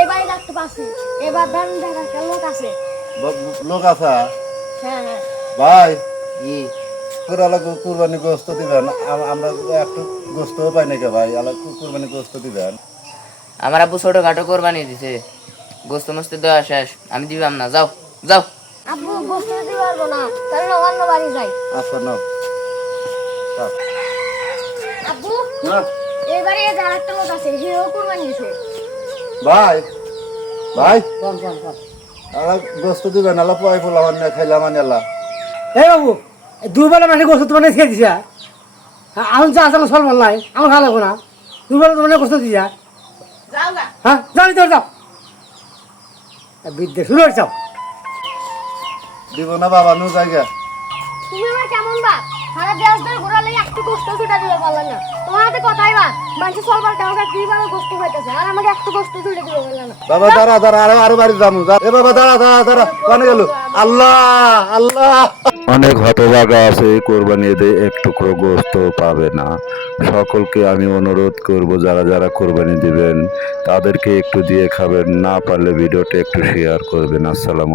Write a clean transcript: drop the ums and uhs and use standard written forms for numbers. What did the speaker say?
এবারে ডাকতে পারছি, এবার ধান দেখা লোক আছে। লোক আছে? হ্যাঁ হ্যাঁ ভাই তোরা কুরবানি গোস্ত দিবেন, আমরা একটু গোস্তও পাই নাকি ভাই? কুরবানি গোস্ত দিবেন। আমার আব্বু ছোটখাটো কোরবানি দিছে, গোস্ত মস্ত দেওয়া শেষ, আমি দিবাম না। যাও যাও। আব্বু গোস্ত দিতে পারবো না, তাহলে অন্য বাড়ি যাই। আচ্ছা নাও। আব্বু এবারে যার একটা লোক আছে, হিরো কুরবানি দিছে। ভাই ভাই গোস্ত দিবেন, আল্লাহ পয় ফুলাম না খাইলাম আল্লাহ। এই বাবু দুবেলা মানে গোস্ত তোমার খেয়ে দিছা, আমি যা আসলে সল ভাল নাই, আমার ভালো লাগবো না। দুবেলা তোমার গোস্ত দিছা, হ্যাঁ যাও ভিতরে যাও, বিদ্যে শুরু হয়ে যাও। দিব না বাবা, নো জায়গা। তুমি আমার কেমন বা সারা দেশ ধরে ঘোরালে একটু গোস্ত ছুটে দিতে পারলাম না। তোমার হাতে কথাই বা মানুষ সবার কেমন কিভাবে গোস্ত খাইতেছে, আর আমাকে একটু গোস্ত ছুটে দিতে পারলাম না। বাবা দাঁড়া দাঁড়া, আরো বাড়ি যাবো। এ বাবা দাঁড়া দাঁড়া দাঁড়া, কানে গেল। আল্লাহ আল্লাহ। অনেক হতভাগা আছে, এই কোরবানি ঈদে এক টুকরো গোস্ত পাবে না। সকলকে আমি অনুরোধ করব, যারা যারা কোরবানি দিবেন তাদেরকে একটু দিয়ে খাবেন, না পারলে ভিডিওটা একটু শেয়ার করবেন। আসসালামু আলাইকুম।